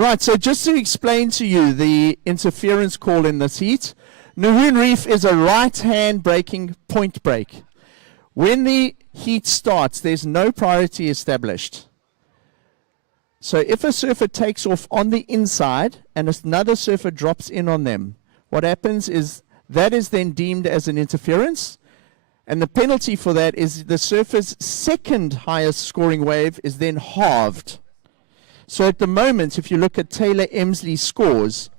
Right, so just to explain to you the interference call in this heat, Nahoon Reef is a right-hand braking point brake. When the heat starts, there's no priority established. So if a surfer takes off on the inside and another surfer drops in on them, what happens is that is then deemed as an interference, and the penalty for that is the surfer's second highest scoring wave is then halved. So at the moment, if you look at Taylor Emsley's scores,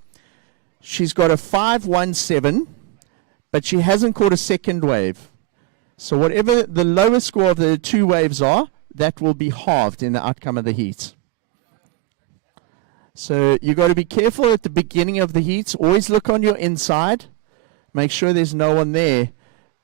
she's got a 517, but she hasn't caught a second wave. So whatever the lowest score of the two waves are, that will be halved in the outcome of the heat. So you've got to be careful at the beginning of the heats. Always look on your inside. Make sure there's no one there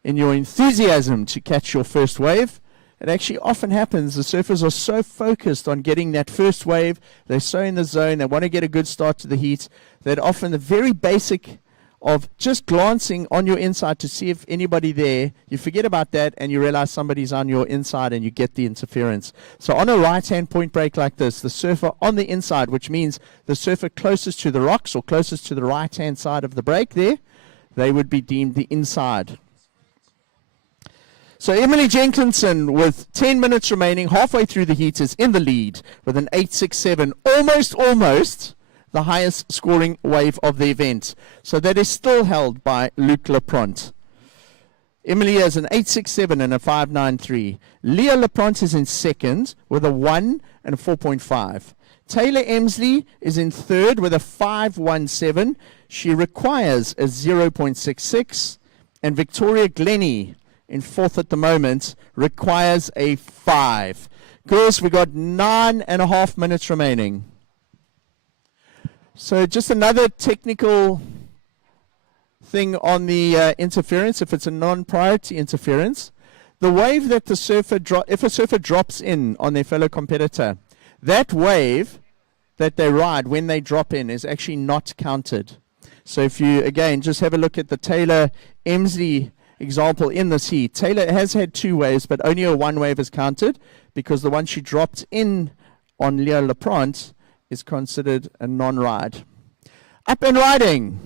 in your enthusiasm to catch your first wave. It actually often happens. The surfers are so focused on getting that first wave. They're so in the zone. They want to get a good start to the heat that often the very basic of just glancing on your inside to see if anybody there, you forget about that and you realize somebody's on your inside and you get the interference. So on a right-hand point break like this, the surfer on the inside, which means the surfer closest to the rocks or closest to the right-hand side of the break there, they would be deemed the inside. So Emily Jenkinson, with 10 minutes remaining, halfway through the heat, is in the lead with an 8.67, almost the highest scoring wave of the event. So that is still held by Luke Lapront. Emily has an 8.67 and a 5.93. Leah Lapront is in second with a 1 and a 4.5. Taylor Emsley is in third with a 5.17. She requires a 0.66. And Victoria Glennie, in fourth at the moment, requires a 5. Girls, we got 9.5 minutes remaining. So just another technical thing on the interference, if it's a non-priority interference, the wave that the surfer, if a surfer drops in on their fellow competitor, that wave that they ride when they drop in is actually not counted. So if you, again, just have a look at the Taylor Emsley example in this heat. Taylor has had 2 waves, but only a 1 wave is counted because the one she dropped in on Leah Lapront is considered a non-ride. Up and riding.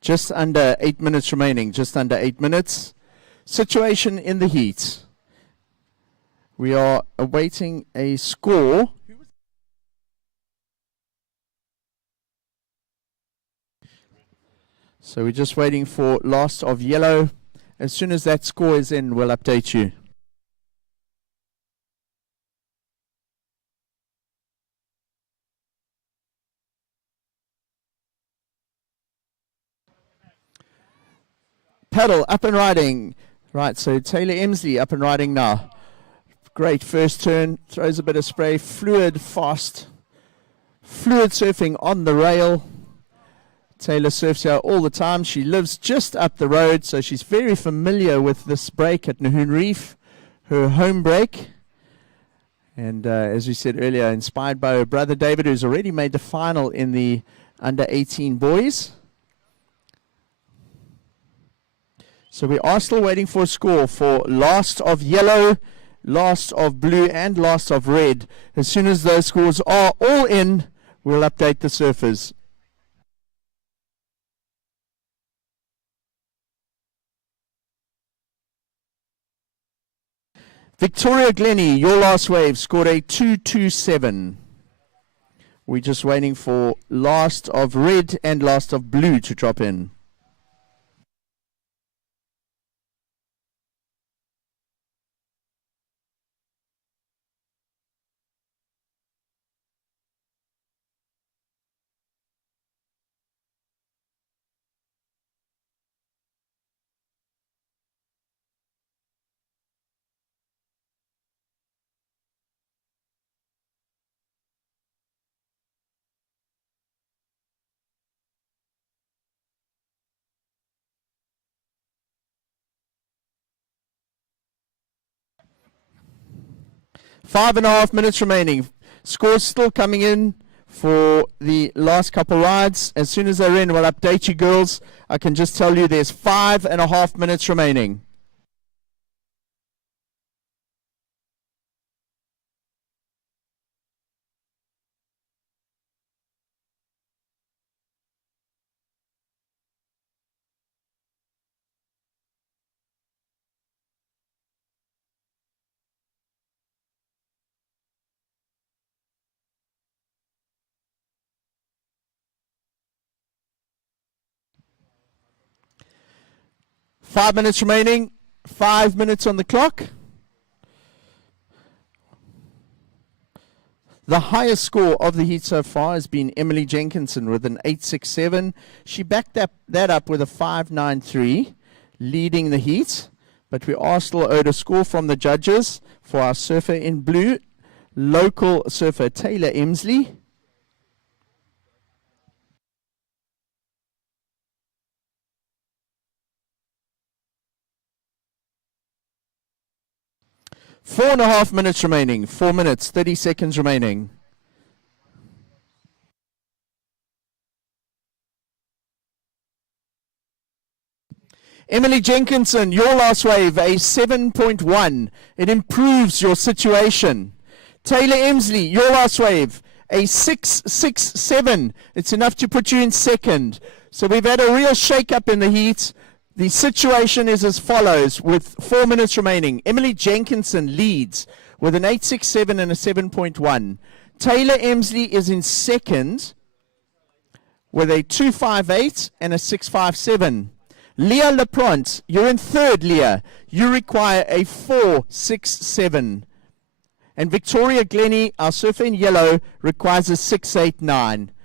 Just under 8 minutes remaining, just under 8 minutes. Situation in the heat. We are awaiting a score. So we're just waiting for last of yellow. As soon as that score is in, we'll update you. Paddle up and riding. Right, so Taylor Emsley up and riding now. Great first turn, throws a bit of spray, fluid, fast. Fluid surfing on the rail. Taylor surfs here all the time. She lives just up the road, so she's very familiar with this break at Nahoon Reef, her home break. And as we said earlier, inspired by her brother David, who's already made the final in the under-18 boys. So we are still waiting for a score for last of yellow, last of blue, and last of red. As soon as those scores are all in, we'll update the surfers. Victoria Glennie, your last wave, scored a 227. We're just waiting for last of red and last of blue to drop in. Five and a half minutes remaining. Scores still coming in for the last couple rides. As soon as they're in, we'll update you, girls. I can just tell you there's 5.5 minutes remaining. Five minutes remaining. 5 minutes on the clock. The highest score of the heat so far has been Emily Jenkinson with an 867. She backed that up with a 593, leading the heat. But we are still owed a score from the judges for our surfer in blue, local surfer Taylor Emsley. Four and a half minutes remaining. 4 minutes, 30 seconds remaining. Emily Jenkinson, your last wave, a 7.1. It improves your situation. Taylor Emsley, your last wave, a 6.67. It's enough to put you in second. So we've had a real shake-up in the heat. The situation is as follows with 4 minutes remaining. Emily Jenkinson leads with an 8.67 and a 7.1. Taylor Emsley is in second with a 2.58 and a 6.57. Leah Lapront, you're in third, Leah. You require a 4.67. And Victoria Glennie, our surfer in yellow, requires a 6.89.